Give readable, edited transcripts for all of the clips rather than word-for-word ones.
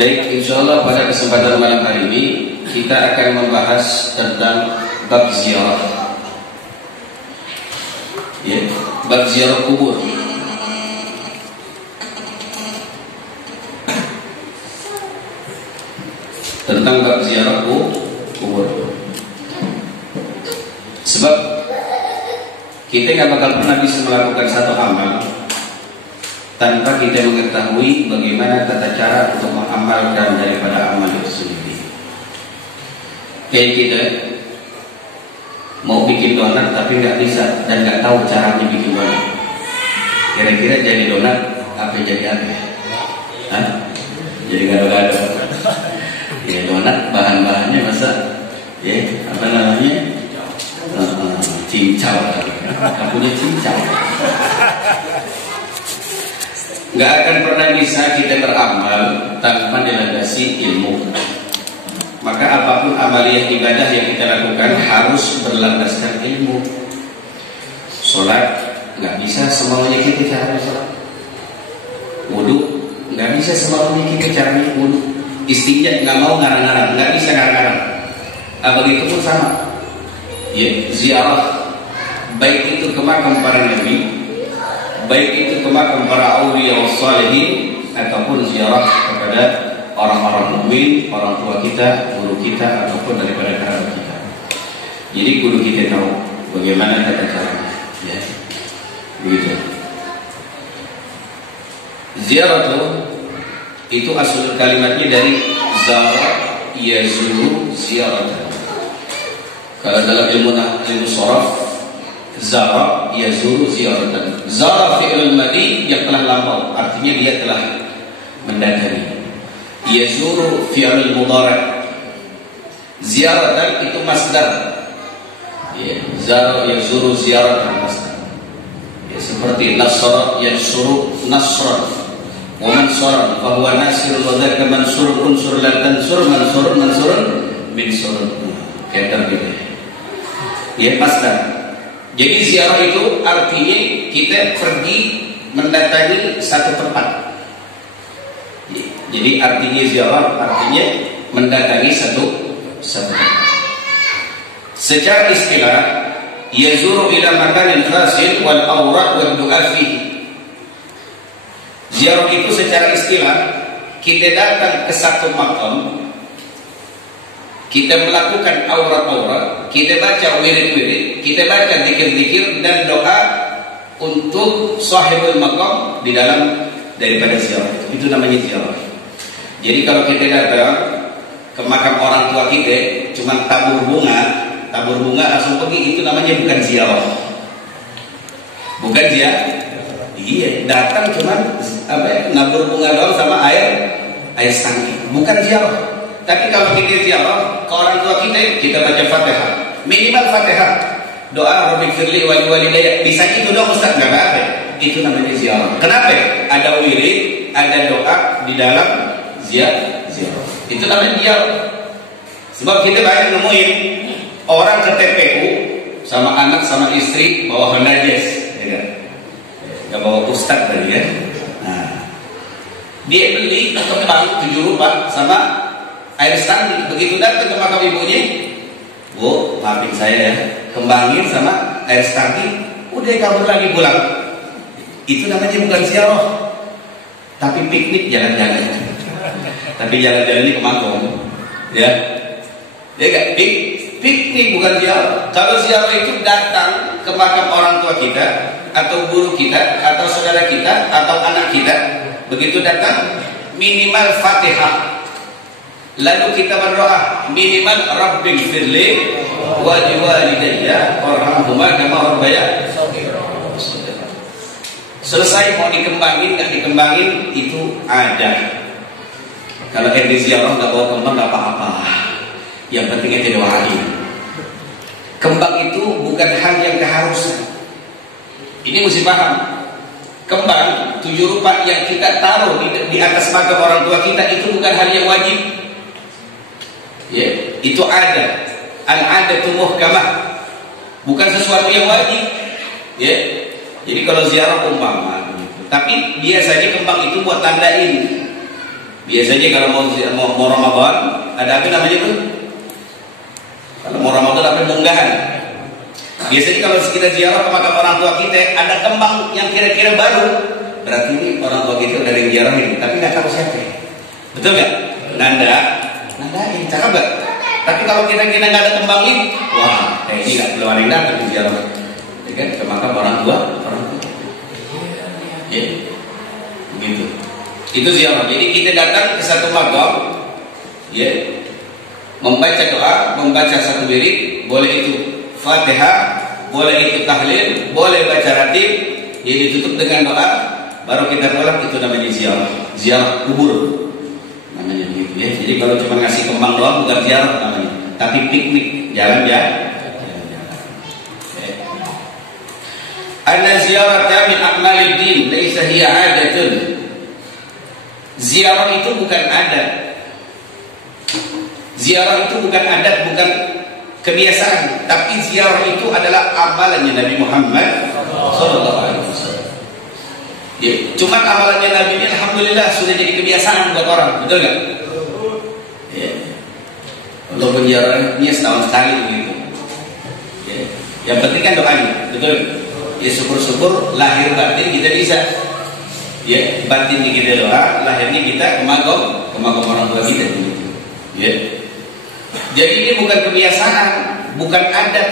Baik, insya Allah pada kesempatan malam hari ini kita akan membahas tentang bab ziarah. Ya, bab ziarah kubur. Tentang bab ziarah kubur. Sebab kita nggak bakal pernah bisa melakukan satu amal tanpa kita mengetahui bagaimana tata cara untuk mengamalkan daripada amal itu sendiri. Kayak kita mau bikin donat tapi nggak bisa dan nggak tahu caranya bikin donat. Kira-kira jadi donat apa jadi apa? Hah? Jadi gado-gado. Ya donat bahan-bahannya masa ya apa namanya? Cincau. Kamu punya cincau. Nggak akan pernah bisa kita beramal tanpa dilandasi ilmu. Maka apapun amaliyah ibadah yang kita lakukan harus berlandaskan ilmu. Sholat nggak bisa semaunya kita caranya sholat. Wudu nggak bisa semaunya kita caranya wudu. Istinja nggak mau ngarang-ngarang, nggak bisa ngarang-ngarang. Begitu pun sama. Ya, ziarah baik itu ke makam para nabi, baik itu ke makam para auliya wassalihin, ataupun ziarah kepada orang-orang mukmin, orang tua kita, guru kita, ataupun daripada kerabat kita. Jadi guru kita tahu bagaimana tata caranya, ya, begitu. Ziarah itu asal kalimatnya dari zara yazuru ziyaratan. Kalau dalam ilmu sharaf, zara yazuru ziyaratan. Zara fi'il madi yang telah lampau, artinya dia telah mendatangi. Yazuru fi'il mudhari'. Ziyaratan itu masdar. Ya, zara yazuru ziyaratan masdar. Ya, seperti nasara yansuru nasran. Wa mansuran fa huwa nasir wa dzaka mansurun unsur la tansur mansurun min surun. Kayak gitu. Ya, masdar. Jadi ziarah itu artinya kita pergi mendatangi satu tempat. Jadi artinya ziarah artinya mendatangi satu tempat. Secara istilah yazuru ila makanin khasin wal awrad wal du'a fihi. Ziarah itu secara istilah kita datang ke satu makam, kita melakukan aurat-aurat, kita baca wirid-wirid, kita baca zikir-zikir dan doa untuk sahibul maqam di dalam daripada ziarah. Itu namanya ziarah. Jadi kalau kita datang ke makam orang tua kita, cuma tabur bunga langsung pergi, itu namanya bukan ziarah. Bukan ziarah. Iya, datang cuma nabur bunga doang sama air tangki. Bukan ziarah. Tapi kalau kita ziarah ke orang tua kita baca Fatihah. Minimal Fatihah. Doa Rabbi firli wali walidayya. Bisa itu dong Ustaz, enggak apa-apa. Itu namanya ziarah. Kenapa? Ada wirid, ada doa di dalam ziarah. Itu namanya ziarah. Sebab kita banyak nemuin orang ke TPU sama anak sama istri bawa najas, ya kan? Enggak bawa ustaz tadi ya. Nah, dia beli kembang 7 rupa sama air standi. Begitu datang ke makam ibunya, Bu, maafin saya ya, kembangin sama air standi, udah kabur lagi pulang. Itu namanya bukan ziarah, tapi piknik jalan-jalan. Tapi jalan-jalan ini ke makam, ya. Ya enggak, piknik bukan ziarah. Kalau ziarah itu datang ke makam orang tua kita, atau guru kita, atau saudara kita, atau anak kita. Begitu datang, minimal Fatihah. Lalu kita berdoa minimal Rabbil firli wa liwalidayya warhamhuma kama rabbayani shaghira. Selesai, mau dikembangin nggak dikembangin itu ada. Kalau di ziarah nggak bawa kembang nggak apa-apa. Yang penting itu doain. Kembang itu bukan hal yang keharusan. Ini mesti paham. Kembang 7 rupa yang kita taruh di atas makam orang tua kita itu bukan hal yang wajib. Ya, itu ada. Al-'adatu muhkamah. Bukan sesuatu yang wajib. Ya. Jadi kalau ziarah umpama gitu. Tapi biasanya kembang itu buat tandain. Biasanya kalau mau Ramadan, ada apa namanya itu? Kalau mau Ramadan apa munggahan. Biasanya kalau kita ziarah ke makam orang tua kita, ada kembang yang kira-kira baru, berarti ini orang tua kita udah diziarahin, tapi nggak tahu siapa. Betul nggak? Nandain, cakap nggak? Tapi kalau kita nggak ada kembang ini, wah, ini nggak belum ada yang datang di ziarah, ya kan? Ke makam orang tua. Ya, begitu. Itu ziarah. Jadi kita datang ke satu makam, ya, membaca doa, membaca satu wirid, boleh itu Fatihah, boleh itu tahlil, boleh baca ratib, jadi ditutup dengan doa, baru kita pulang. Itu namanya ziarah kubur namanya begitu ya. Jadi kalau cuma ngasih kembang doang bukan ziarah namanya, tapi piknik, jalan-jalan. Anna ziyarata min a'malid din laisa hiya 'adatun. Ziarah itu bukan adat. Ziarah itu bukan adat, bukan kebiasaan, tapi ziarah itu adalah amalannya Nabi Muhammad sallallahu alaihi wasallam. Ya, cuma amalannya Nabi ini alhamdulillah sudah jadi kebiasaan buat orang, betul enggak? Ya. Walaupun ziarahnya setahun sekali begitu. Ya. Yang penting kan doanya, betul? Ya syukur-syukur lahir batin kita bisa. Ya, batinnya kita doa, lahirnya kita ke makam orang tua kita begitu. Ya. Jadi ini bukan kebiasaan, bukan adat,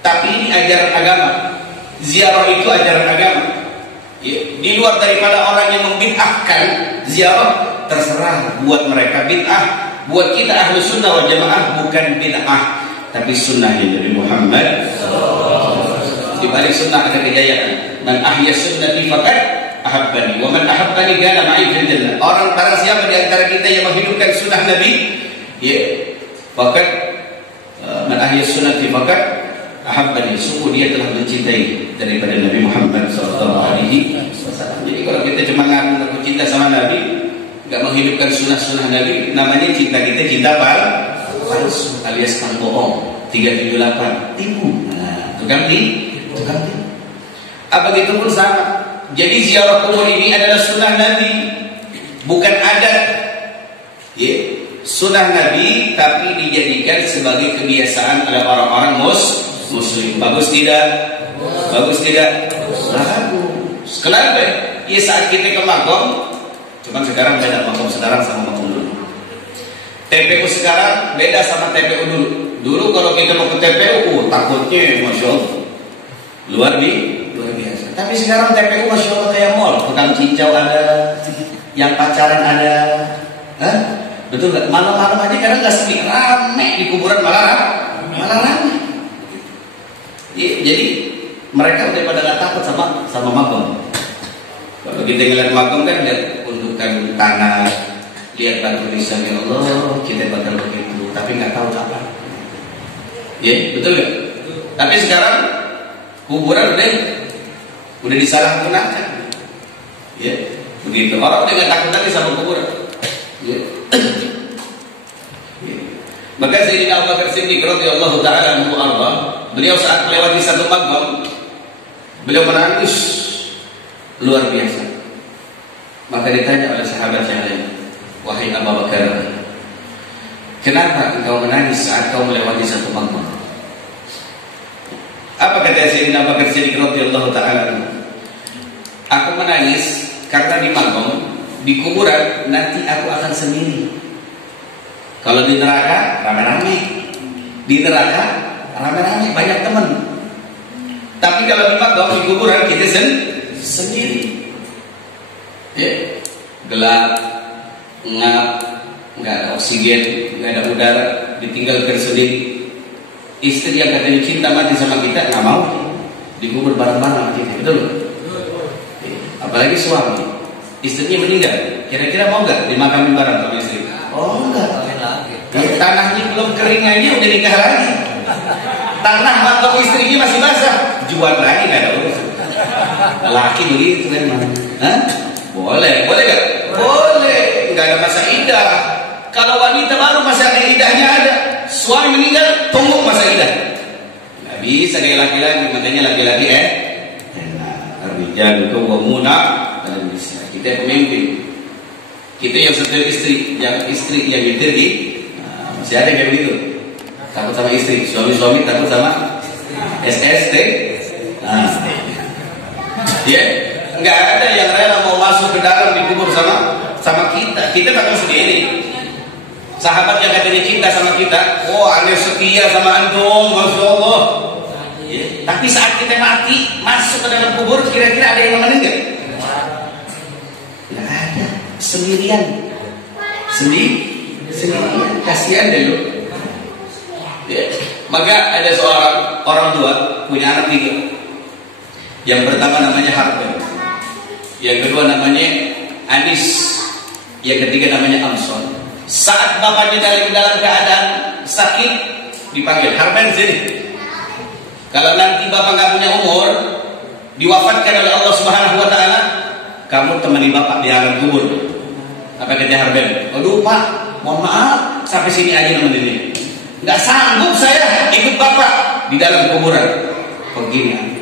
tapi ini ajaran agama. Ziarah itu ajaran agama. Ya, di luar daripada orang yang membid'ahkan ziarah, terserah buat mereka bid'ah. Buat kita ahlu sunnah wal jamaah bukan bid'ah, tapi sunnahnya Nabi Muhammad. Di balik sunnah ada kejayaan. Man ahya sunnati faqad ahabbani, wa man ahabbani kana ma'i fil jannah. Orang barang siapa di antara kita yang menghidupkan sunnah Nabi, ya, faqad man ahya sunnati faqad ahabbani, sungguh dia telah mencintai daripada Nabi Muhammad sallallahu alaihi wasallam. Jadi kalau kita cuma ngaku cinta sama Nabi, enggak menghidupkan sunnah-sunnah Nabi, namanya cinta kita cinta palsu alias kang bohong. 378 tipu. Nah, tukang tipu. Begitu pun sama. Jadi ziarah kubur ini adalah sunnah Nabi, bukan adat. Ya, sunnah Nabi tapi dijadikan sebagai kebiasaan oleh orang-orang Muslim. Bagus tidak? Bagus tidak? Bagus. Kenapa? Ya saat kita ke makam, cuma sekarang beda makam sekarang sama makam dulu. TPU sekarang beda sama TPU dulu. Dulu kalau kita mau ke TPU, takutnya masya Allah luar biasa. Tapi sekarang TPU masya Allah kayak mall, tukang cincau ada, yang pacaran ada. Hah? Betul nggak? Malam-malam aja kadang nggak sepi, rame di kuburan malah rame. Jadi mereka udah pada nggak takut sama makam. Kalau kita ngeliat makam kan lihat gundukan tanah, lihat batu nisan, ya Allah kita bakal begitu, tapi nggak tahu kapan. Ya betul nggak? Tapi sekarang kuburan udah disalahgunakan. Ya begitu. Orang udah nggak takut lagi sama kuburan. Ya. Maka Sayyidina Abu Bakar Siddiq radhiyallahu taala anhu arda, beliau saat melewati satu makam, beliau menangis luar biasa. Maka ditanya oleh sahabat yang lain, wahai Abu Bakar, kenapa engkau menangis saat kau melewati satu makam? Apa kata Sayyidina Abu Bakar Siddiq radhiyallahu taala anhu? Aku menangis karena di makam, di kuburan nanti aku akan sendiri. Kalau di neraka rame-rame, banyak teman. Tapi kalau di makam, di kuburan kita sendiri. Ya, gelap, ngap, nggak ada oksigen, nggak ada udara, ditinggalkan sendiri. Istri yang katanya cinta mati sama kita nggak mau dikubur bareng-bareng kita, betul? Apalagi suami, istrinya meninggal, kira-kira mau nggak dimakamin bareng sama istri? Oh enggak. Tanahnya belum kering aja udah nikah lagi. Tanah makam istrinya masih basah, jual lagi nggak ada urusan. Laki begitu kan? Hah? Boleh nggak? Boleh, nggak ada masa idah. Kalau wanita baru masa idahnya ada, suami meninggal tunggu masa idah. Nggak bisa kayak laki-laki, makanya laki-laki Rijal itu wamuna dalam Islam. Kita pemimpin. Kita yang setir istri yang nyetir di masih ada kayak begitu. Takut sama istri, suami takut sama SST. Ya, nggak ada yang rela mau masuk ke dalam dikubur sama kita. Kita bakal sendiri. Sahabat yang katanya cinta sama kita, oh aneh setia sama antum, masya Allah. Ya, tapi saat kita mati masuk ke dalam kubur, kira-kira ada yang nemenin nggak? Nggak ada, sendirian. Sendirian, kasihan deh lu. Ya. Maka ada seorang orang tua punya anak 3. Yang pertama namanya Harben, yang kedua namanya Anis, yang ketiga namanya Amson. Saat bapaknya dalam keadaan sakit, dipanggil Harben sini. Kalau nanti bapak nggak punya umur, diwafatkan oleh Allah Subhanahu Wa Taala, kamu temani bapak di alam kubur. Apa kata Harben? Aduh pak, mohon maaf, sampai sini aja nemenin ini. Nggak sanggup saya ikut bapak di dalam kuburan. Begini.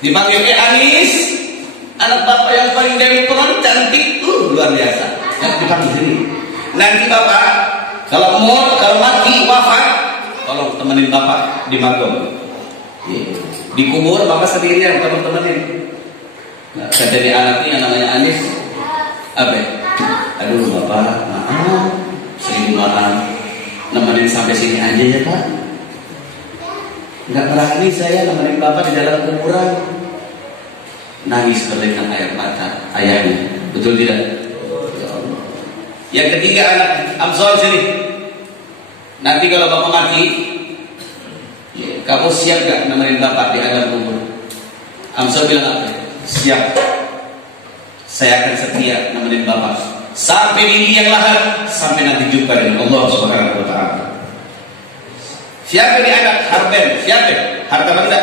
Dipanggil Anis, anak bapak yang paling dari pelan cantik, luar biasa. Dipanggil sini. Nanti bapak kalau mati wafat, tolong temenin bapak di makom. Di kubur bapak sendirian, tolong temenin. Nah, kata dia anaknya yang namanya Anis, apa? Aduh bapak, maaf, seribu maaf, nemenin sampai sini aja ya pak. Nggak berani saya nemenin bapak di dalam kuburan. Nangis berlinang air mata ayahnya, betul tidak? Yang ketiga anak Amsol sini. Nanti kalau bapak mati, kamu siap gak nemenin bapak di alam kubur? Amsol bilang apa? Siap. Saya akan setia nemenin bapak sampai di liang lahat, sampai nanti jumpa dengan Allah Subhanahu Wa Taala. Siapa di anak Harben? Siapa? Harta benda.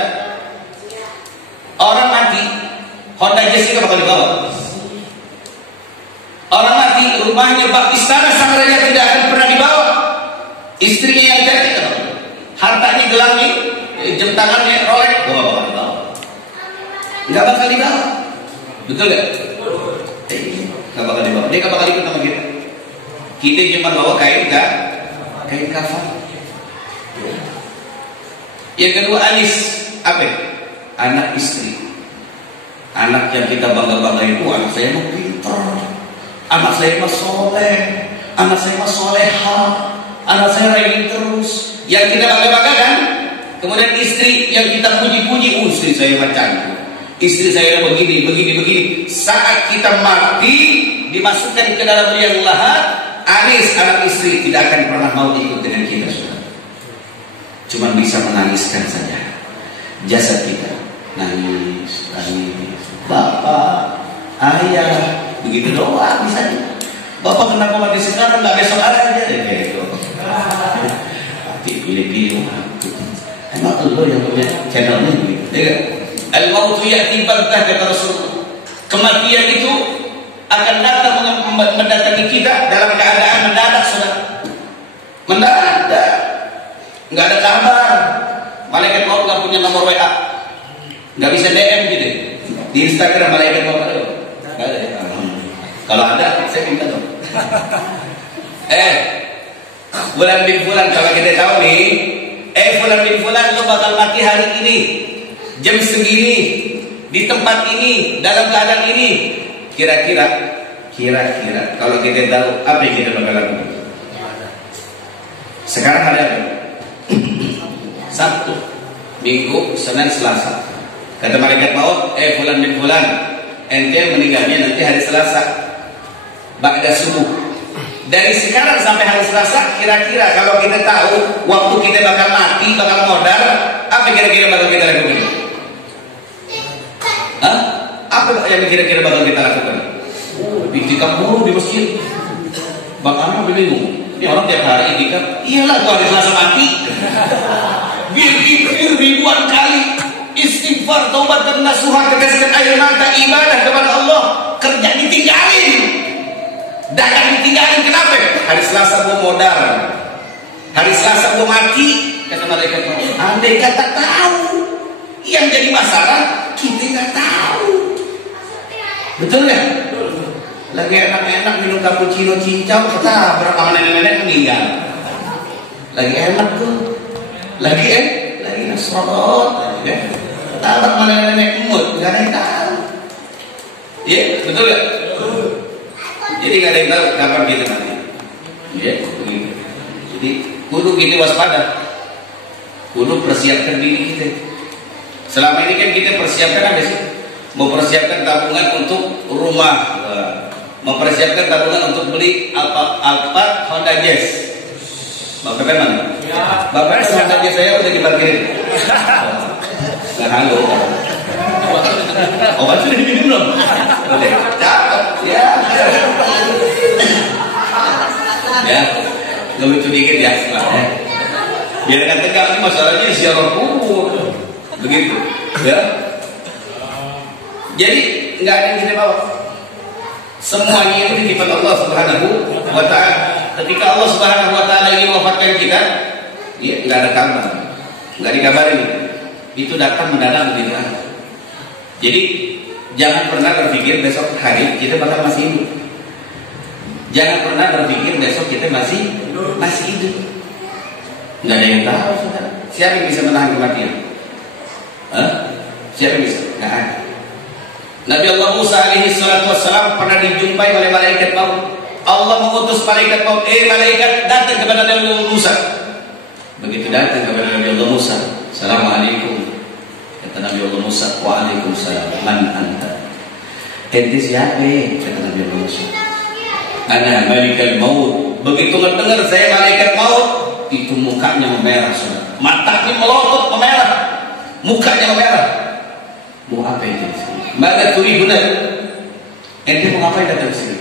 Orang mati, Honda Jessica bakal dibawa. Orang mati, rumahnya bak istana sang raja tidak akan pernah dibawa. Istrinya yang cantik, hartanya gelangnya, jam tangannya Rolex, bakal dibawa. Nggak bakal dibawa, betul nggak? Nggak bakal dibawa. Dia nggak bakal ikut sama kita. Kita cuma bawa kain kafan. Yang kedua Anis, apa? Anak istri. Anak yang kita bangga-bangga itu, anak saya mah pintar, anak saya mah soleh, anak saya mah soleha, anak saya rajin terus. Yang kita bangga-banggakan. Kemudian istri yang kita puji-puji, istri saya macam, istri saya begini. Saat kita mati, dimasukkan ke dalam liang lahat, Anis anak istri tidak akan pernah mau ikut dengan kita, saudara. Cuma bisa menangiskan saja jasad kita, nangis. Bapak, ayah, begitu doang bisa. Bapak kenapa mati sekarang, nggak besok aja deh gitu. Hati pilih-pilih. Emang lo yang punya channelnya gitu. Al-mautu ya'ti baghtah kata Rasulullah. Kematian itu akan datang mendatangi kita dalam keadaan mendadak, saudara. Mendadak. Nggak ada kabar. Malaikat maut nggak punya nomor WA, nggak bisa DM gitu di Instagram. Malaikat maut ada? Nggak ada ya? Kalau ada, saya minta dong. Bulan bin bulan, kalau kita tahu nih, bulan bin bulan lo bakal mati hari ini, jam segini, di tempat ini, dalam keadaan ini. Kira-kira kalau kita tahu apa yang kita bakal lakukan? Sekarang ada apa? Sabtu, Minggu, Senin, Selasa. Kata malaikat maut, bulan bin bulan, ente meninggalnya nanti hari Selasa, ba'da subuh. Dari sekarang sampai hari Selasa, kira-kira kalau kita tahu waktu kita bakal mati, bakal modal, apa kira-kira bakal kita lakukan? Apa yang kira-kira bakal kita lakukan? Iktikaf dulu di masjid. Bakal bingung. Ini orang tiap hari iktikaf. Iyalah, kalau hari Selasa mati. Berzikir ribuan kali, istighfar, taubat dan nasuha, teteskan air mata, ibadah kepada Allah, kerja ditinggalin, dagang ditinggalin. Kenapa? Hari Selasa gua modal, hari Selasa gua mati. Kata malaikat, andai kata tahu, yang jadi masalah kita nggak tahu, betul nggak? Lagi enak-enak minum cappuccino cincau, ketabrak sama nenek-nenek meninggal. Lagi enak tuh, lagi nasrot, ya. Ketabrak sama nenek-nenek emut, nggak ada yang tahu. Iya, betul nggak? Jadi nggak ada yang tahu kapan kita mati. Ya, begitu. Jadi kudu kita waspada, kudu persiapkan diri kita. Selama ini kan kita persiapkan apa sih? Mempersiapkan tabungan untuk rumah, mempersiapkan tabungan untuk beli Alphard Honda Jazz. Bapak mana? Ya. Bapak Honda Jazz saya udah diparkirin. Nah, halo. Obat sudah diminum belum? Cakep, ya. Ya, lucu dikit ya. Biar kan tegang ini masalahnya ziarah kubur, begitu, ya. Jadi nggak ada yang kita bawa. Semuanya itu titipan Allah Subhanahu wa Ta'ala. Ketika Allah Subhanahu wa Ta'ala ingin mewafatkan kita, ya nggak ada kabar, nggak dikabarin. Itu datang mendadak begitu. Jadi jangan pernah berpikir besok hari kita bakal masih hidup. Jangan pernah berpikir besok kita masih hidup. Nggak ada yang tahu, saudara. Siapa yang bisa menahan kematian? Siapa yang bisa? Nggak ada. Nabi Allah Musa alaihi salatu wassalam pernah dijumpai oleh malaikat maut. Allah mengutus malaikat maut, malaikat datang kepada Nabi Allah Musa. Begitu datang kepada Nabi Allah Musa, Assalamualaikum. Kata Nabi Allah Musa, Waalaikumsalam. Man anta? Ente siapa? Kata Nabi Allah Musa, Ana malikal maut. Begitu mendengar saya malaikat maut, itu mukanya memerah, saudara. Matanya melotot memerah, mukanya memerah. Mau apa itu? Maka turi benar. Ente mau ngapain datang sini?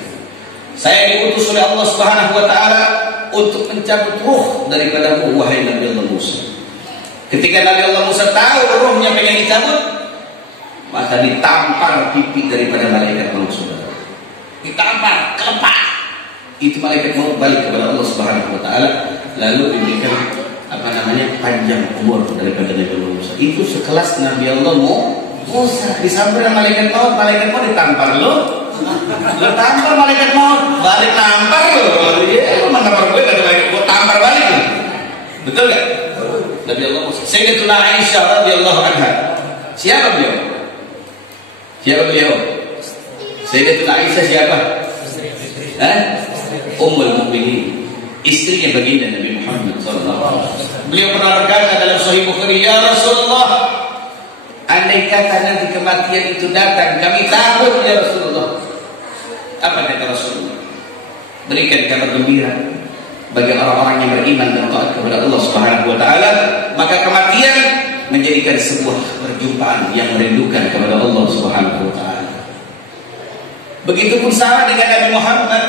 Saya diutus oleh Allah Subhanahu wa Ta'ala untuk mencabut ruh daripadamu, wahai Nabi Allah Musa. Ketika Nabi Allah Musa tahu ruhnya pengen dicabut, maka ditampar pipi daripada malaikat maut, saudara. Ditampar, kelepah. Itu malaikat maut balik kepada Allah Subhanahu wa Ta'ala, lalu diberikan panjang umur daripada Nabi Allah Musa. Itu sekelas Nabi Allah Musa disambar malaikat maut ditampar lo tampar malaikat maut, balik tampar lo. Iya, lu menampar gue kata malaikat gue tampar balik lo. Betul gak? Nabi Allah Musa. Sayyidatuna Aisyah radhiyallahu anha. Siapa beliau? Sayyidatuna Aisyah siapa? Ummul Mukminin, istrinya baginda Nabi Muhammad sallallahu alaihi wasallam. Beliau pernah berkata dalam Sahih Bukhari, "Ya Rasulullah, andai kata nanti kematian itu datang, kami takut ya Rasulullah." Apa kata Rasulullah? Berikan kabar gembira bagi orang-orang yang beriman dan taat kepada Allah Subhanahu wa Ta'ala, maka kematian menjadikan sebuah perjumpaan yang merindukan kepada Allah Subhanahu wa Ta'ala. Begitupun sama dengan Nabi Muhammad.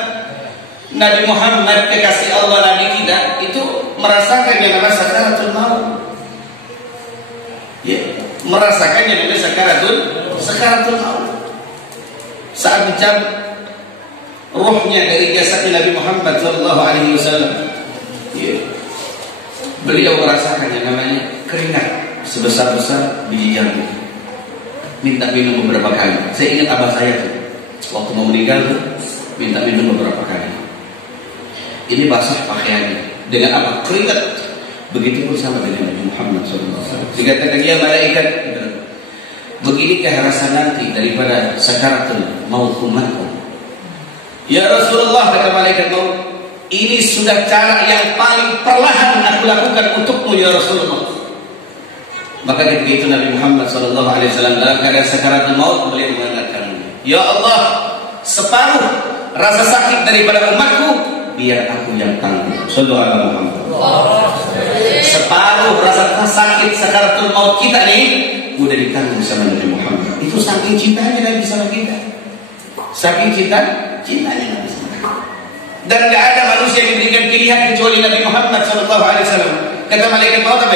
Nabi Muhammad kekasih Allah, Nabi kita itu merasakan yang namanya sakaratul maut. Ya, merasakan yang namanya sakaratul maut. Saat dicabut ruhnya dari jasad Nabi Muhammad sallallahu alaihi wasallam, ya, beliau merasakan yang namanya keringat sebesar-besar biji jambu. Minta minum beberapa kali. Saya ingat abah saya tuh, waktu mau meninggal tuh, minta minum beberapa kali. Ini basah pakaiannya dengan apa? Keringat. Begitu pun sama dengan Nabi Muhammad SAW. Dikatakan ya malaikat, beginikah rasa nanti daripada sakaratul maut umatku? Ya Rasulullah, kata malaikat maut, ini sudah cara yang paling perlahan aku lakukan untukmu ya Rasulullah. Maka ketika itu Nabi Muhammad SAW dalam keadaan sakaratul maut, beliau mengatakan, ya Allah, separuh rasa sakit daripada umatku biar aku yang tanggung. Sallallahu alaihi Muhammad. Separuh rasa sakit sakaratul maut kita nih udah ditanggung sama Nabi Muhammad. Itu saking cintanya Nabi sama kita. Saking cintanya Nabi sama kita. Dan nggak ada manusia yang diberikan pilihan kecuali Nabi Muhammad sallallahu alaihi wasallam. Kata malaikat maut apa?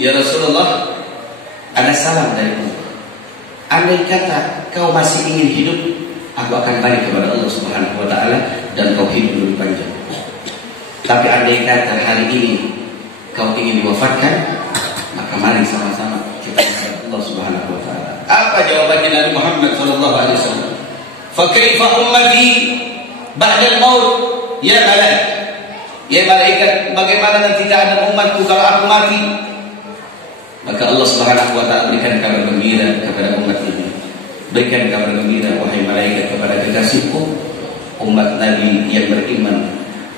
Ya Rasulullah, ada salam darimu. Andai kata kau masih ingin hidup, aku akan balik kepada Allah Subhanahu wa Ta'ala dan kau hidup lebih panjang. Tapi andai kata hari ini kau ingin diwafatkan, maka mari sama-sama kita kepada Allah Subhanahu wa Ta'ala. Apa jawabannya Nabi Muhammad sallallahu alaihi wasallam? Fa kaifa ummati ba'da al-maut? Ya malaikat, bagaimana nanti keadaan umatku kalau aku mati? Maka Allah Subhanahu wa taala berikan kabar gembira kepada umat ini. Berikan kabar gembira wahai malaikat kepada kekasihku umat Nabi yang beriman,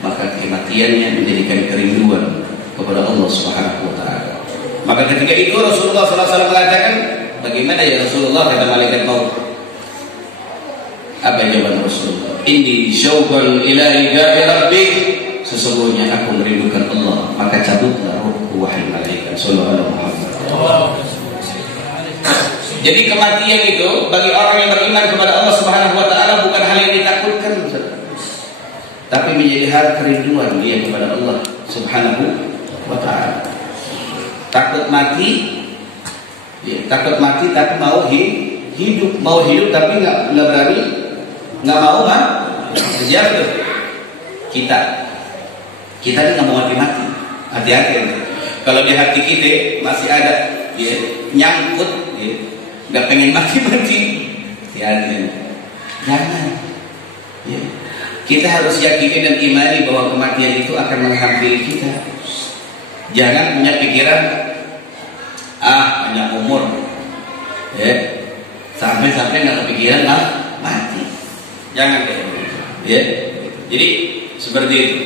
maka kematiannya menjadikan kerinduan kepada Allah Subhanahu wa taala. Maka ketika itu Rasulullah SAW mengatakan, bagaimana ya Rasulullah, kata malaikat maut. Apa jawaban Rasulullah? Inni syauqan ila liqa'i rabbik. Sesungguhnya aku merindukan Allah, maka cabutlah ruhku wahai malaikat. Sallallahu alaihi wasallam. Jadi kematian itu bagi orang yang beriman kepada Allah Subhanahu wa taala bukan hal yang ditakutkan, tapi menjadi hal kerinduan dia kepada Allah Subhanahu wa taala. Takut mati, tapi mau hidup tapi nggak berani, nggak mau kejar. Kita ini nggak mau mati. Hati-hati. Kalau di hati kita masih ada nyangkut, nggak pengen mati. Hati-hati. Jangan. Kita harus yakini dan imani bahwa kematian itu akan menghampiri kita. Jangan punya pikiran banyak umur, sampai nggak kepikiran mati. Jangan kayak begitu. Jadi seperti itu.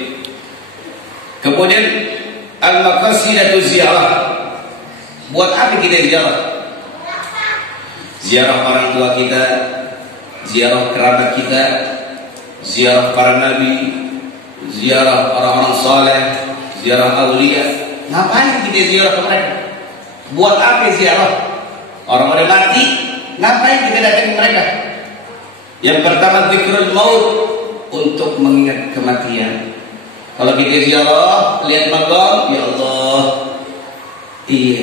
Kemudian al-maqasidatu ziarah. Buat apa kita ziarah? Ziarah orang tua kita, ziarah kerabat kita, ziarah para nabi, ziarah orang-orang saleh, ziarah aulia. Ngapain kita ziarah ke mereka? Buat apa ziarah? Orang udah mati, ngapain kita datang ke mereka? Yang pertama zikrul maut, untuk mengingat kematian. Kalau kita ziarah, lihat makam, ya Allah,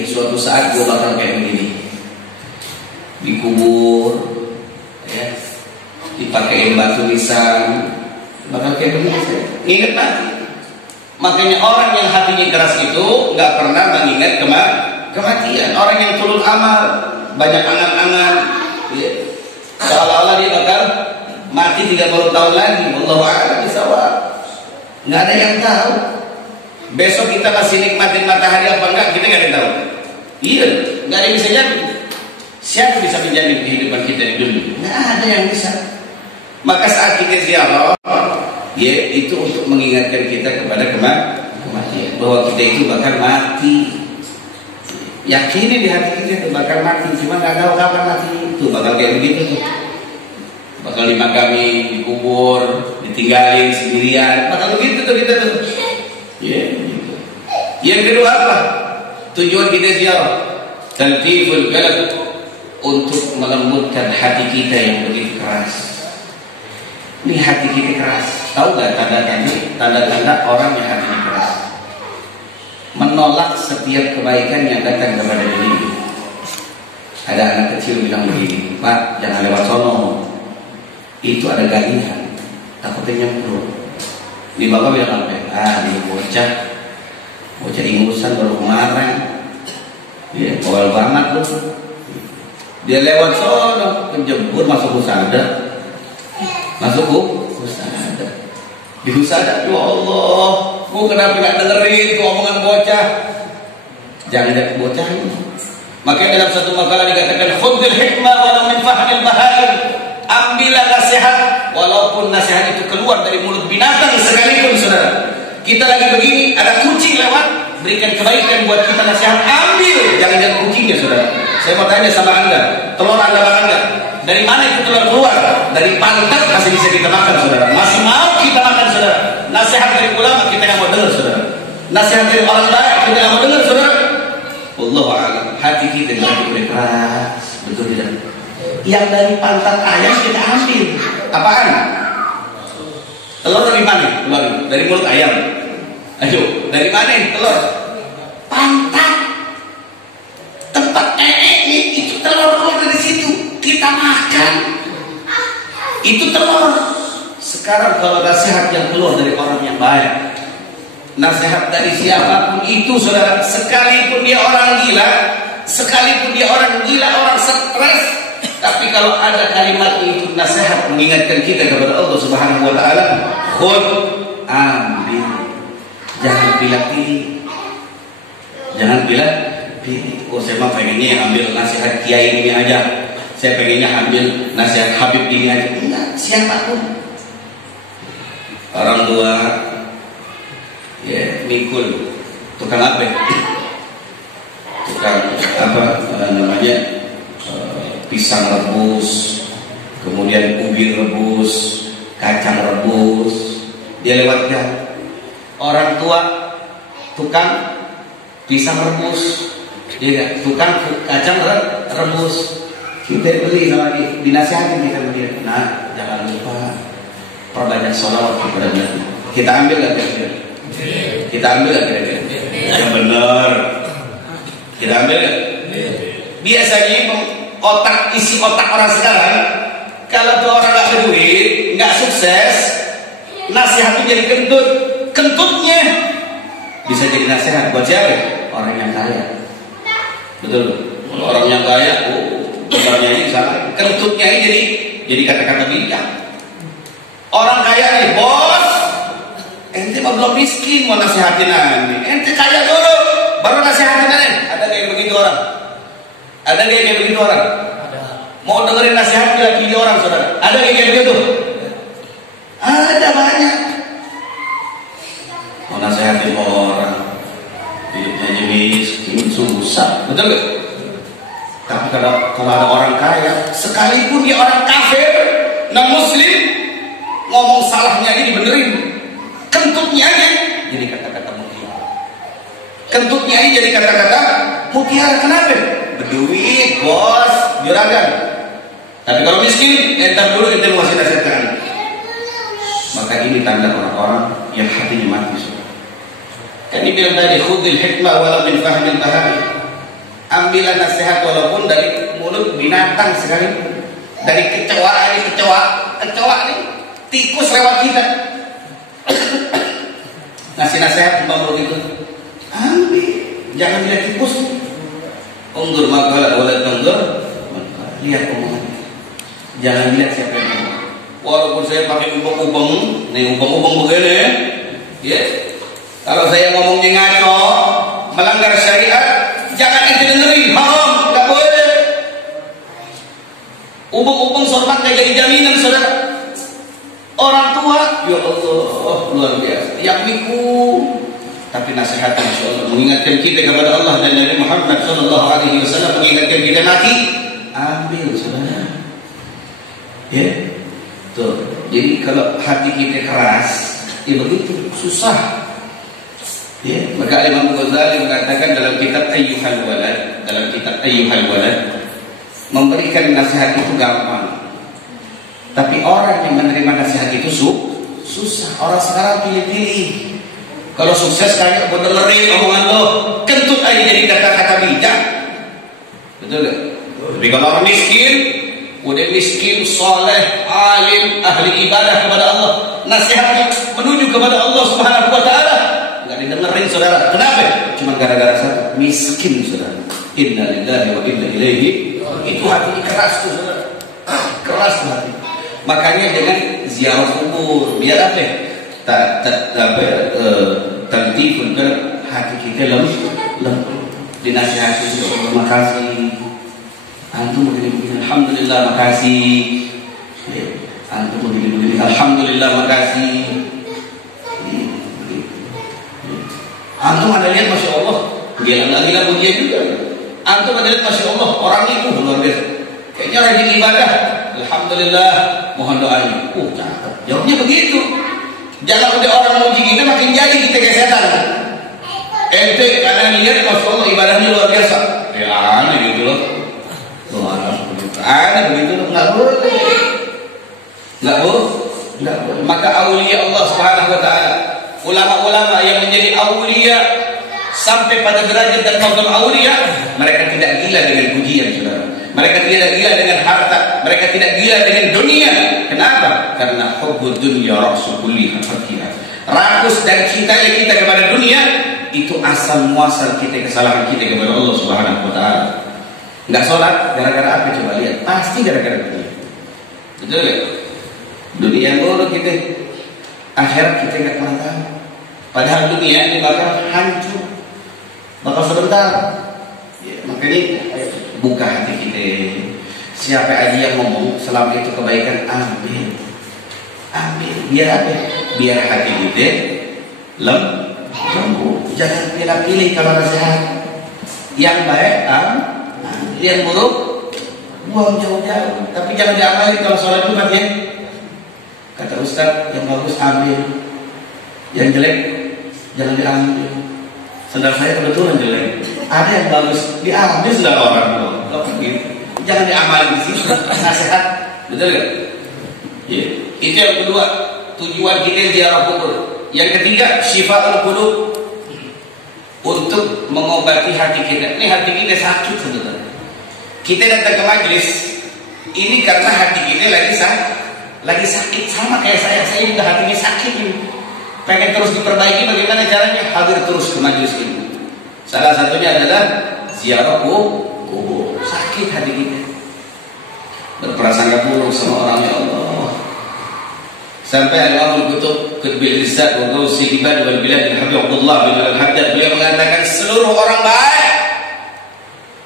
suatu saat gue bakal kayak begini, dikubur, dipakai batu nisan, bakal kayak begini. Ingat mati. Makanya orang yang hatinya keras itu nggak pernah mengingat kematian. Orang yang tulul amal, banyak angan-angan, seolah-olah dia bakal mati 30 tahun lagi. Wallahu a'lam bishawab. Nggak ada yang tahu. Besok kita masih nikmatin matahari apa enggak, kita nggak ada yang tahu. Iya, nggak ada yang bisa jamin. Siapa bisa menjamin kehidupan kita di dunia? Nggak ada yang bisa. Maka saat kita ziarah, itu untuk mengingatkan kita kepada kematian, bahwa kita itu bakal mati. Yakini di hati kita itu bakal mati, cuma nggak tahu kapan mati itu. Bakal kayak begitu tuh. Bakal dimakami, dikubur, ditinggalin sendirian. Bakal begitu tuh kita tuh. Gitu. Yang kedua apa? Tujuan kita ziarah, taltiful qalb, untuk melembutkan hati kita yang begitu keras. Ini hati kita keras. Tahu nggak tanda-tanda orang yang hatinya keras? Menolak setiap kebaikan yang datang kepada diri. Ada anak kecil bilang begini, Pak, jangan lewat sono. Itu ada galian, takutnya nyemplung. Di bapak bilang apa? Ini bocah ingusan baru kemarin. Dia bawel banget loh. Dia lewat sono, menjemput masuk usada. Di usada, ya Allah, gua kenapa nggak dengerin omongan bocah? Jangan lihat bocah ini. Makanya dalam satu makalah dikatakan, khudhil hikmah walau min fahmil bahaim. Ambillah nasihat, walaupun nasihat itu keluar dari mulut binatang sekalipun, saudara. Kita lagi begini, ada kucing lewat, berikan kebaikan buat kita nasihat, ambil, jangan lihat kucingnya, saudara. Saya mau tanya sama anda, telur anda makan nggak? Dari mana itu telur keluar? Dari pantat masih bisa kita makan, saudara. Masih mau kita makan, saudara. Nasihat dari ulama kita yang mau dengar, saudara. Nasihat dari orang baik kita yang mau dengar, saudara. Wallahu a'lam. Hati kita lebih keras, betul tidak? Yang dari pantat ayam kita ambil. Apaan? Telur dari mana? Telur dari mulut ayam. Ayo, dari mana telur? Pantat. Tempat itu telur keluar dari situ. Kita makan. Itu telur. Sekarang kalau nasihat yang keluar dari orang yang baik, nasihat dari siapapun itu, saudara, sekalipun dia orang gila, orang stres, Tapi kalau ada kalimat itu nasihat mengingatkan kita kepada Allah Subhanahu wa taala, khud, ambil. Jangan pilih-pilih. Jangan pilih. Oh, saya mah pengennya ambil nasihat kiai ini aja. Saya pengennya ambil nasihat Habib ini aja. Enggak, siapapun. Orang tua ya mikul, tukang apa? Tukang apa namanya? Pisang rebus, kemudian ubi rebus, kacang rebus, dia lewatkan. Orang tua tukang pisang rebus, dia tukang kacang rebus, kita beli sama dia, dinasihatin kita dia. Nah, jangan lupa perbanyak sholawat kepada Nabi. Kita ambil gak kira-kira? Kita ambil gak kira-kira? Yang benar. Kita ambil gak? Biasanya isi otak orang sekarang, kalau tuh orang gak berduit, gak sukses, nasihat itu jadi kentutnya bisa jadi nasihat buat siapa? Orang yang kaya. Betul. Orang yang kaya, orangnya ini salah. Kentutnya ini jadi kata-kata bijak. Orang kaya nih, bos, ente mah belum miskin mau nasihatin ane. Ente kaya dulu, baru nasihatin ane. Ada kayak begitu orang? Ada kayak begitu orang? Ada. Mau dengerin nasihat pilih orang, saudara? Ada kayak begitu? Ada banyak. Mau nasihatin orang, hidupnya jadi miskin, susah, betul gak? Tapi kalau ada orang kaya, sekalipun dia orang kafir, non muslim, ngomong salahnya ini dibenerin, kentutnya aja jadi kata-kata mutiara. Kentutnya aja jadi kata-kata mutiara. Kenapa? Berduit, bos, juragan. Tapi kalau miskin, entar dulu ente mau kasih nasihat. Maka ini tanda orang-orang yang hatinya mati. Kan dibilang tadi, khudil hikmah walau min fahmil bahari. Ambillah nasihat walaupun dari mulut binatang sekalipun. Dari kecoa nih, tikus lewat kita. Ngasih nasihat tentang begitu. Ambil, jangan lihat tikus. Undur makalah wala tandur. Lihat omongan. Jangan lihat siapa yang ngomong. Walaupun saya pakai ubang-ubang, nih ubang-ubang begini, ya. Kalau saya ngomongnya ngaco, melanggar syariat, jangan ente dengerin, haram, nggak boleh. Ubang-ubang sorban kayak jadi jaminan, saudara. Orang tua, ya Allah, luar biasa. Yang mikul, tapi nasihat Insya Allah mengingatkan kita kepada Allah dan Nabi Muhammad Sallallahu Alaihi Wasallam, mengingatkan kita mati. Ambil, saudara. Ya, tuh. Jadi kalau hati kita keras, ya begitu susah. Ya, maka Imam Ghazali mengatakan dalam kitab Ayyuhal Walad, memberikan nasihat itu gampang. Tapi orang yang menerima nasihat itu susah. Orang sekarang pilih-pilih. Kalau sukses kayak gue dengerin omongan lo, kentut aja jadi kata-kata bijak. Betul gak? Tapi kalau orang miskin, udah miskin, soleh, alim, ahli ibadah kepada Allah, nasihatnya menuju kepada Allah Subhanahu wa taala, enggak didengerin, saudara. Kenapa? Cuma gara-gara satu, miskin, saudara. Inna lillahi wa inna ilaihi. Itu hati keras tuh, saudara. Keras hati. Makanya dengan ziarah kubur, biar apa? Tantifun hati kita lembut. Dinasihati, terima kasih. Antum begini-begini, alhamdulillah, makasih. Antum begini-begini, alhamdulillah, makasih. Antum ada lihat, masya Allah, gila pujian juga. Antum ada lihat, masya Allah, orang itu luar biasa. Kayaknya rajin ibadah, alhamdulillah, mohon doanya. Cakep. Jawabnya begitu. Jangan udah orang muji kita makin jadi kita kayak setan. Ente karena lihat, masya Allah, ibadahnya luar biasa. Ya aneh gitu loh. Ada begitu, nggak boleh. Maka aulia Allah Subhanahu wa taala, ulama-ulama yang menjadi aulia sampai pada derajat dan maqam aulia, mereka tidak gila dengan pujian, saudara. Mereka tidak gila dengan harta, mereka tidak gila dengan dunia. Kenapa? Karena hubbud dunya ra'su kulli khatiyah. Rakus dan cintanya kita kepada dunia itu asal muasal kita kesalahan kita kepada Allah Subhanahu wa taala. Nggak sholat gara-gara apa? Coba lihat, pasti gara-gara dunia. Betul nggak? Dunia buruk kita, akhirat kita nggak pernah tahu. Padahal dunia ini bakal hancur, bakal sebentar. Ya, makanya buka hati kita. Siapa aja yang ngomong selama itu kebaikan, ambil. Biar apa? Biar hati kita lembut. Jangan pilih-pilih kalau nasihat. Yang baik, yang buruk, buang jauh-jauh. Tapi jangan diamalin kalau sholat Jumat ya. Kata Ustaz, yang bagus ambil, yang jelek jangan diambil. Sendal saya kebetulan jelek. Ada yang bagus diambil sendal orang loh. Jangan diamalin di sini. Nasihat, betul gak? Ya. Itu yang kedua, tujuan kita ziarah kubur. Yang ketiga, syifa'ul qulub, untuk mengobati hati kita. Ini hati kita sakit sebenarnya. Kita datang ke majelis ini karena hati kita lagi sakit, sama kayak saya juga hatinya sakit ini. Pengen terus diperbaiki, bagaimana caranya? Hadir terus ke majelis ini. Salah satunya adalah ziarah kubur. Sakit hati kita, berprasangka buruk sama orang, ya Allah. Sampai Al-Imam Al-Qutub Qutbil Izzat wa Gausi Ibad wal Bilad Habibullah bin Al-Haddad, beliau mengatakan seluruh orang baik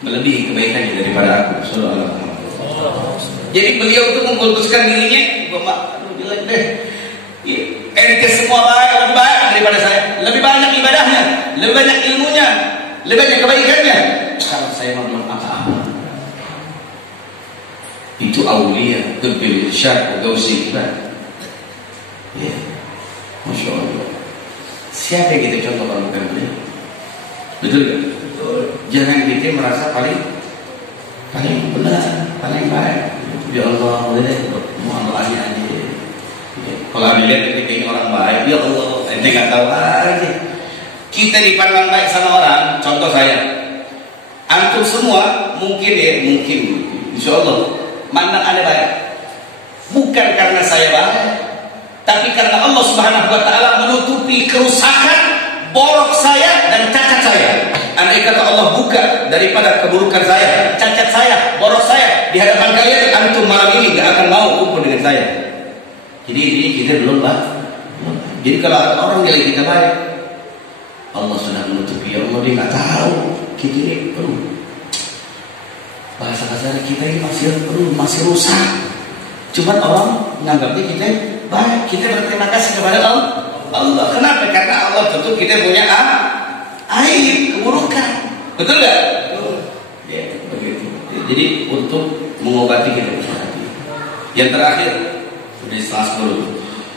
melebihi kebaikannya daripada aku. Jadi beliau itu mengkultuskan dirinya, Bapak, jelek deh. Ente semua baik, lebih baik daripada saya. Lebih banyak ibadahnya, lebih banyak ilmunya, lebih banyak kebaikannya. Kalau saya mau bilang apa-apa. Itu aulia Qutbil Izzat wa Gausi Ibad. Ya, Masya Allah. Siapa yang kita contoh kalau bukan beliau? Betul gak? Jangan kita merasa paling benar, paling baik. Ya Allah, boleh mau amal aja. Kalau ada lihat ketika ini orang baik, ya Allah, ente nggak tahu aja. Kita dipandang baik sama orang. Contoh saya, antum semua mungkin, insya Allah mandang ada baik. Bukan karena saya baik, tapi karena Allah Subhanahu wa Ta'ala menutupi kerusakan, borok saya dan cacat saya. Andai kata Allah buka daripada keburukan saya, cacat saya, borok saya di hadapan kalian, antum malam ini gak akan mau kumpul dengan saya. Jadi ini kita belum baik. Jadi kalau ada orang yang kita baik, Allah sudah menutupi. Ya Allah, dia gak tahu kita ini bahasa kasar kita ini masih rusak. Cuman orang menganggapnya kita baik. Kita berterima kasih kepada Allah. Kenapa? Karena Allah tutup kita punya aib, keburukan. Betul gak? Ya, begitu. Jadi untuk mengobati kita punya hati. Yang terakhir, sudah setengah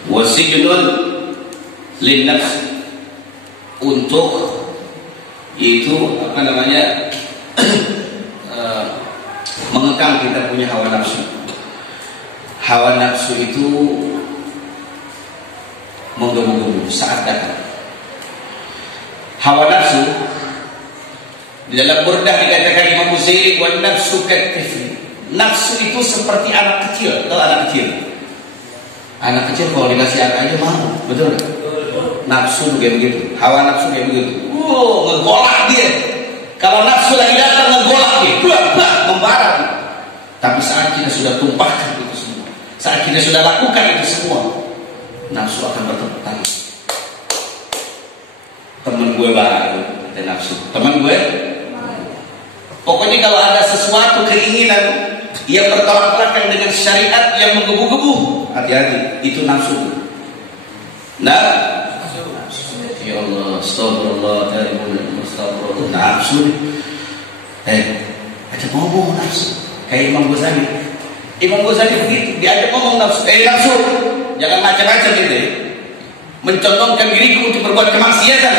10. Wasijnun linnafs, untuk itu mengekang kita punya hawa nafsu. Hawa nafsu itu menggebu-gebu saat datang. Hawa nafsu di dalam Burdah dikatakan Imam Busairi, wa nafsu katifli. Nafsu itu seperti anak kecil. Tahu anak kecil? Anak kecil kalau dikasih anak aja mau, betul nggak? Nafsu kayak begitu, hawa nafsu kayak begitu. Ngegolak dia. Kalau nafsu lagi datang ngegolak dia, membara. Tapi saat kita sudah tumpahkan itu semua, saat kita sudah lakukan itu semua, nafsu akan bertepuk tangan. Temen gue baru, kata nafsu. Temen gue, pokoknya kalau ada sesuatu keinginan yang bertolak belakang dengan syariat yang menggebu-gebu, hati-hati, itu nafsu. Nah, ya Allah, astagfirullah, astagfirullah, nafsu. Ajak ngomong nafsu. Kayak Imam Ghazali. Imam Ghazali begitu, diajak ngomong nafsu. Nafsu, jangan macam-macam gitu. Mencondongkan diriku untuk berbuat kemaksiatan.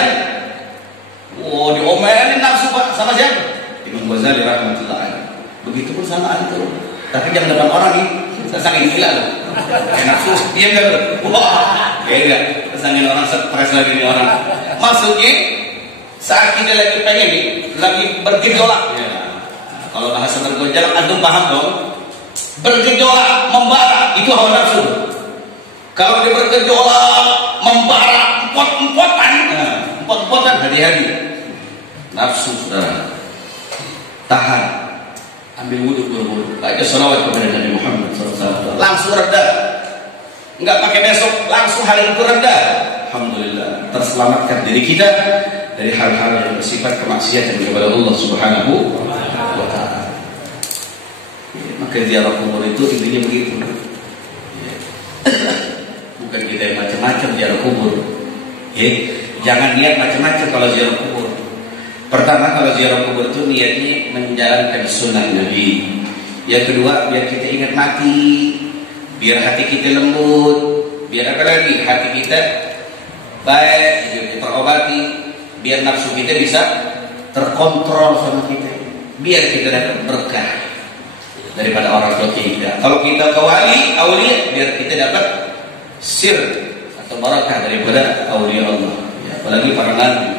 Diomelin nafsu Pak, sama siapa? Imam Ghazali rahmatullah alaih. Begitupun sama antum. Tapi jangan depan orang nih, saking gila loh. Kayak nafsu, diam gak loh? Wah, enggak. Kesangin orang stres lagi nih orang. Maksudnya saat kita lagi pengen nih, lagi bergejolak. Ya. Kalau bahasa bergejolak, antum paham dong? Bergejolak, membara, itu hawa nafsu. Kalau dia bergejolak, membara, empot-empotan, hati-hati. Nafsu, saudara. Tahan. ambil wudhu buru-buru, baca salawat kepada Nabi Muhammad SAW, langsung reda. Enggak pakai besok, langsung hari itu reda. Alhamdulillah, terselamatkan diri kita dari hal-hal yang bersifat kemaksiatan kepada Allah Subhanahu wa Ta'ala. Maka ziarah kubur itu intinya begitu. Bukan kita yang macam-macam ziarah kubur. Jangan niat macam-macam kalau ziarah kubur. Pertama, kalau ziarah kubur itu niatnya menjalankan sunnah Nabi. Yang kedua, biar kita ingat mati, biar hati kita lembut, biar apa lagi, hati kita baik, biar kita terobati, biar nafsu kita bisa terkontrol sama kita, biar kita dapat berkah daripada orang tua kita. Kalau kita ke wali, aulia, biar kita dapat sir atau barakah daripada aulia Allah. Apalagi para nabi.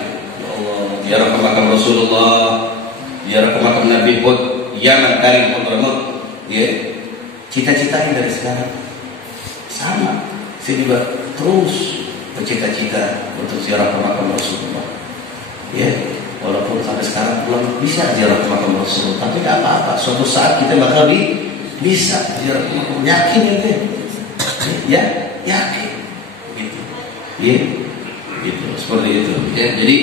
Ziarah ke makam Rasulullah, ziarah ke makam Nabi Hud, Yaman, Karim, Hadramaut. Cita-citain dari sekarang sama. Saya juga terus bercita-cita untuk ziarah ke makam Rasulullah. Walaupun sampai sekarang belum bisa ziarah ke makam Rasulullah, tapi tidak apa-apa. Suatu saat kita bakal bisa ziarah ke makam. Yakin itu? Yakin. Gitu. Seperti itu. Jadi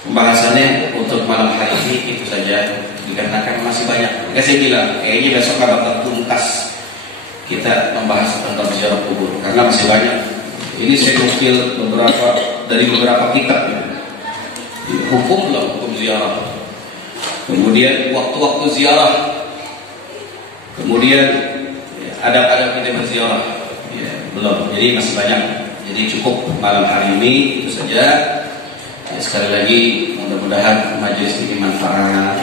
pembahasannya untuk malam hari ini itu saja, dikarenakan masih banyak. Maka saya bilang, kayaknya besok bakal tuntas kita membahas tentang ziarah kubur karena masih banyak. Ini saya nukil dari beberapa kitab. Hukum ziarah. Kemudian waktu-waktu ziarah. Kemudian adab-adab kita berziarah. Belum. Jadi masih banyak. Jadi cukup malam hari ini itu saja. Sekali lagi mudah-mudahan majelis ini manfaat.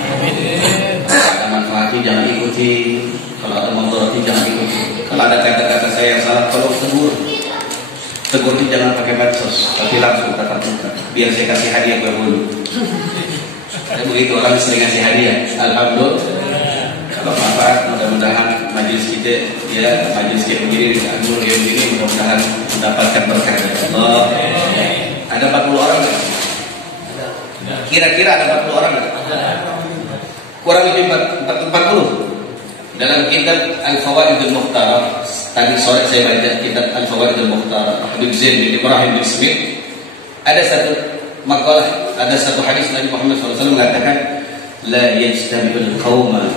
Kalau ada manfaatnya jangan ikuti, kalau ada mudaratnya jangan ikuti. Kalau ada kata-kata saya yang salah, kalau tegur itu jangan pakai medsos, tapi langsung tatap muka. Biar saya kasih hadiah dulu. Begitu orang sering kasih hadiah. Alhamdulillah. Kalau manfaat, mudah-mudahan majelis kita, majelis kayak begini, mudah-mudahan mendapatkan berkah dari Allah. Ada 40 orang kan? Kira-kira ada 40 orang kan? Kurang lebih 40. Dalam kitab Al-Fawaid Al-Mukhtarah, tadi sore saya baca kitab Al-Fawaid Al-Mukhtarah Habib Zain bin Ibrahim bin Smith, ada satu makalah, ada satu hadis Nabi Muhammad SAW mengatakan, la yajtabi'ul qawma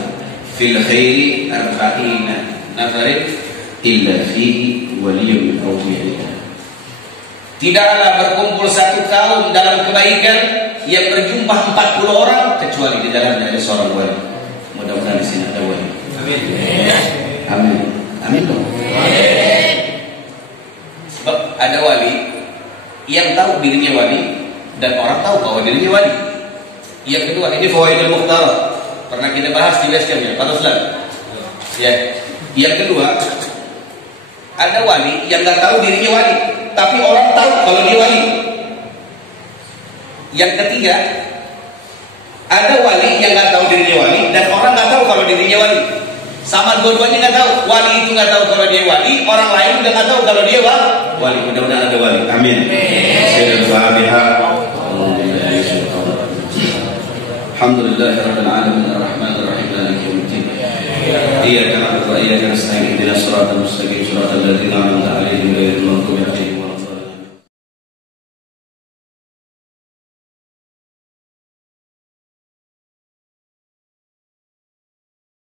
fil khairi arba'ina nafarin illa fihi waliyyun min awliyaillah. Tidaklah berkumpul satu kaum dalam kebaikan yang berjumlah 40 orang kecuali di dalamnya ada seorang wali. Mudah-mudahan di sini ada wali. Amin. Amin. Amin dong. Amin. Sebab ada wali yang tahu dirinya wali dan orang tahu bahwa dirinya wali. Yang kedua, ini Fawaidul Mukhtarah. Pernah kita bahas di basecamp ya, Pak Ruslan. Yang kedua, ada wali yang nggak tahu dirinya wali, tapi orang tahu kalau dia wali. Yang ketiga, ada wali yang nggak tahu dirinya wali dan orang nggak tahu kalau dirinya wali. Sama dua-duanya nggak tahu. Wali itu nggak tahu kalau dia wali, orang lain juga nggak tahu kalau dia wali. Mudah-mudahan ada wali. Amin. Alhamdulillahirabbil alamin arrahmanir rahim maliki yaumiddin. Iyyaka na'budu wa iyyaka nasta'in ihdinas siratal mustaqim siratal ladzina an'amta 'alaihim ghairil maghdubi